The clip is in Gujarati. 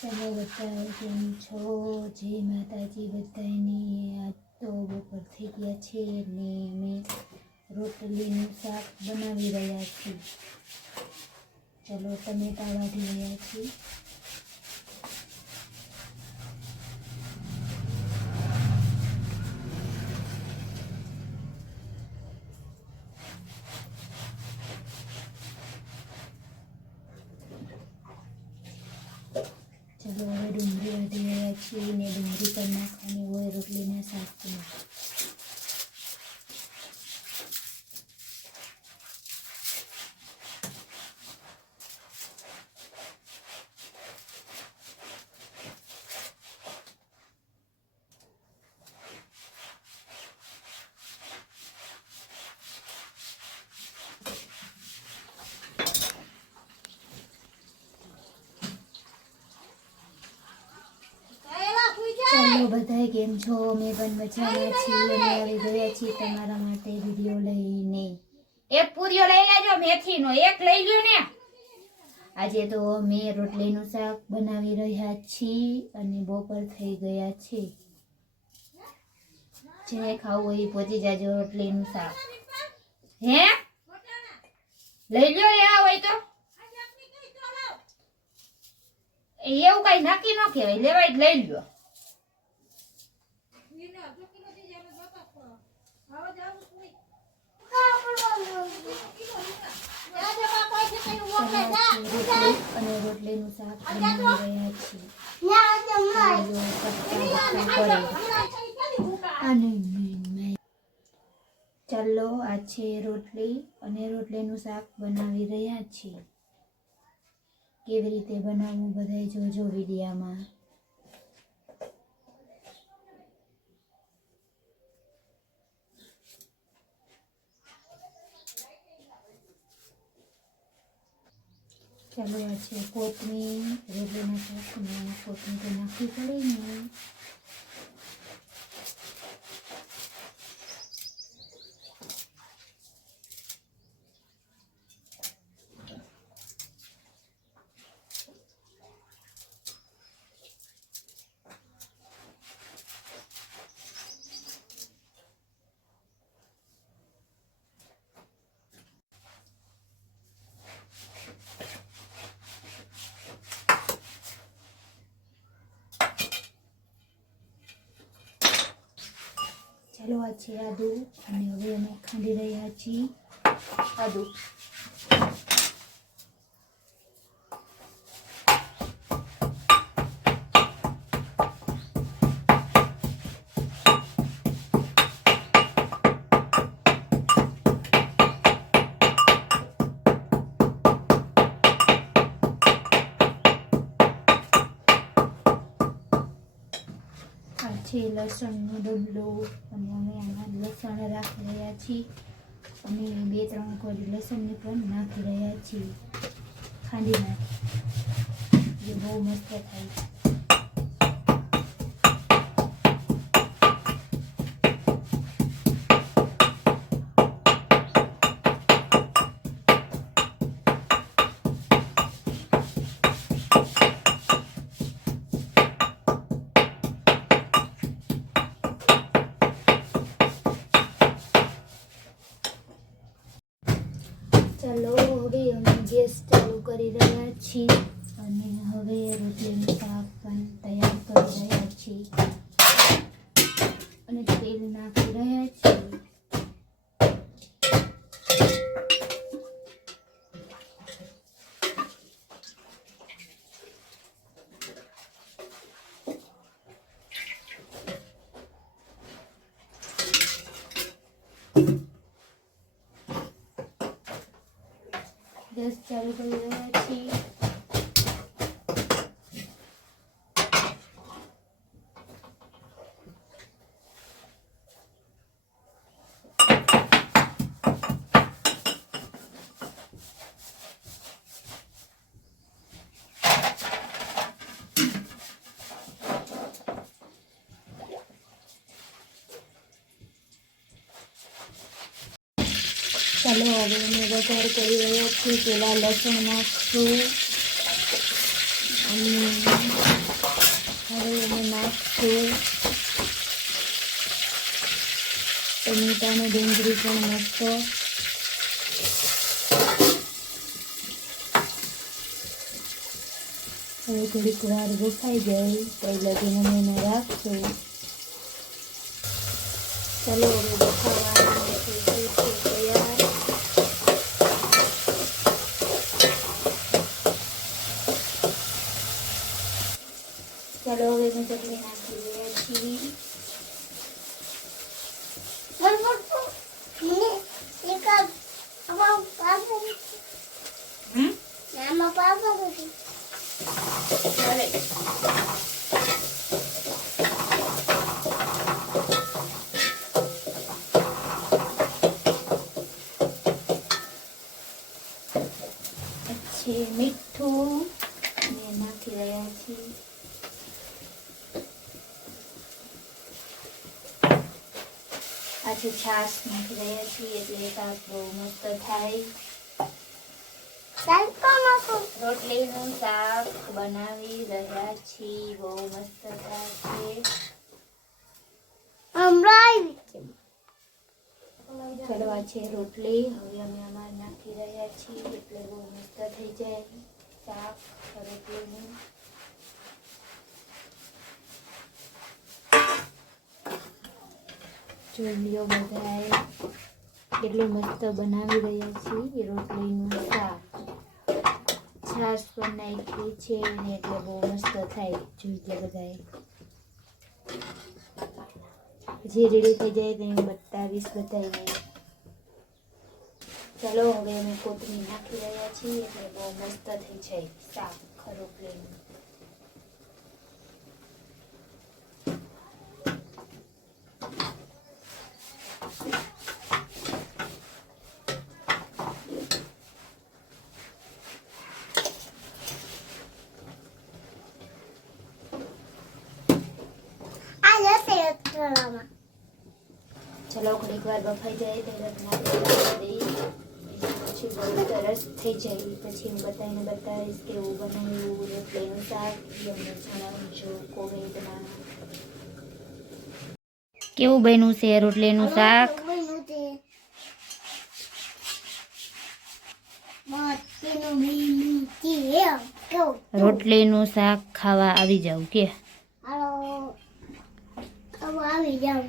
चलो बताओ केम छो। जय माताजी बधाने। आज तो बपोर थई गया छे ने अमे रोटलीनुं शाक बनावी रह्या छीए। चलो टमेटा वाढी रह्या छीए। चलो हवे डूंगरी वाढी रह्या छीए ने डूंगरी पर नाखवानी होय रोटलीना शाकमां। चलो बधाई केम छो। मैं पण मजामां छीए અને આવી ગયા છીએ તમારા માટે વિડિયો લઈને। એક પૂરીઓ લઈ લેજો મેથીનો, એક લઈ લ્યો ને। આજે તો અમે રોટલીનું શાક બનાવી રહ્યા છીએ અને બપોર થઈ ગયા છે। જે ખાવું હોય પહોંચી જાજો રોટલીનું શાક। હે લઈ લ્યો એ હોય તો એવું કઈ નક્કી ન કહેવાય, લેવાય જ લઈ લ્યો। અને રોટલીનું શાક બનાવી રહ્યા છીએ। ચાલો આ છે રોટલી અને રોટલીનું શાક બનાવી રહ્યા છીએ। કેવી રીતે બનાવવું બધાય જોજો વિડીયોમાં। ચાલો આ છે કોથમીર। રોટલીના શાકમાં કોથમીર તો નાખવી પડે ને। ચાલો આ છે આદુ અને હવે અમે ખાંડી રહ્યા છીએ આદુ। છે લસણનો ડબલો અને અમે આમાં લસણ રાખી રહ્યા છીએ અને 2-3 કોળી લસણને પણ નાખી રહ્યા છીએ ખાંડી નાખી। જે બહુ મસ્ત થાય। ચાલો હવે અમે ગેસ ચાલુ કરી રહ્યા છીએ અને હવે રોટલીનું શાક પણ તૈયાર કરી રહ્યા છીએ અને તેલ નાખી રહ્યા છીએ। ગેસ ચાલુ કરી રહ્યા છીએ। ચાલો હવે અમે વઘાર કરી રહ્યા છીએ। પહેલાં લસણ નાખશું અને નાખશું. ટમેટા ને ડુંગળી પણ મસ્ત હવે થોડીક વાર બફાઈ જાય તો લગીને અમે એને રાખશું. ચાલો હવે બફાવાનું થઈ ગયું છે તૈયાર. ચાલો હવે મેં ચટણી નાખી રહ્યા છીએ. પછી મીઠું નાખી રહ્યા છીએ. આજે છાશ નાખી રહ્યા છીએ એટલે શાક બહુ મસ્ત થાય. રોટલીનું શાક બનાવી રહ્યા છીએ, બહુ મસ્ત થાય છે. ચલો આ છે રોટલી, હવે અમે અમારે નાખી રહ્યા છીએ એટલે બહુ મસ્ત થઈ જાય શાક રોટલીનું. જોઈ લ્યો બધાએ કેટલું મસ્ત બનાવી રહ્યા છીએ રોટલીનું શાક. છાશ પણ નાખી છે ને એટલે બહુ મસ્ત થાય. જોઈ લે બધાએ. જે રેડી થઈ જાય તો હું બતાવીશ બધાને. ચાલો હવે અમે કોથમીર નાખી રહ્યા છીએ એટલે બહુ મસ્ત થઈ જાય શાક રોટલીનું. ચલો ઘડીક વાર બફાઈ જાય પછી બહુ સરસ થઈ જાય. પછી હું બતાવીશ કેવું બનાવ્યું રોટલીનું શાક. અમને જણાવજો કોમેન્ટમાં કેવું બન્યું છે રોટલીનું શાક. રોટલીનું શાક ખાવા આવી જાવ કે આવી જાવ.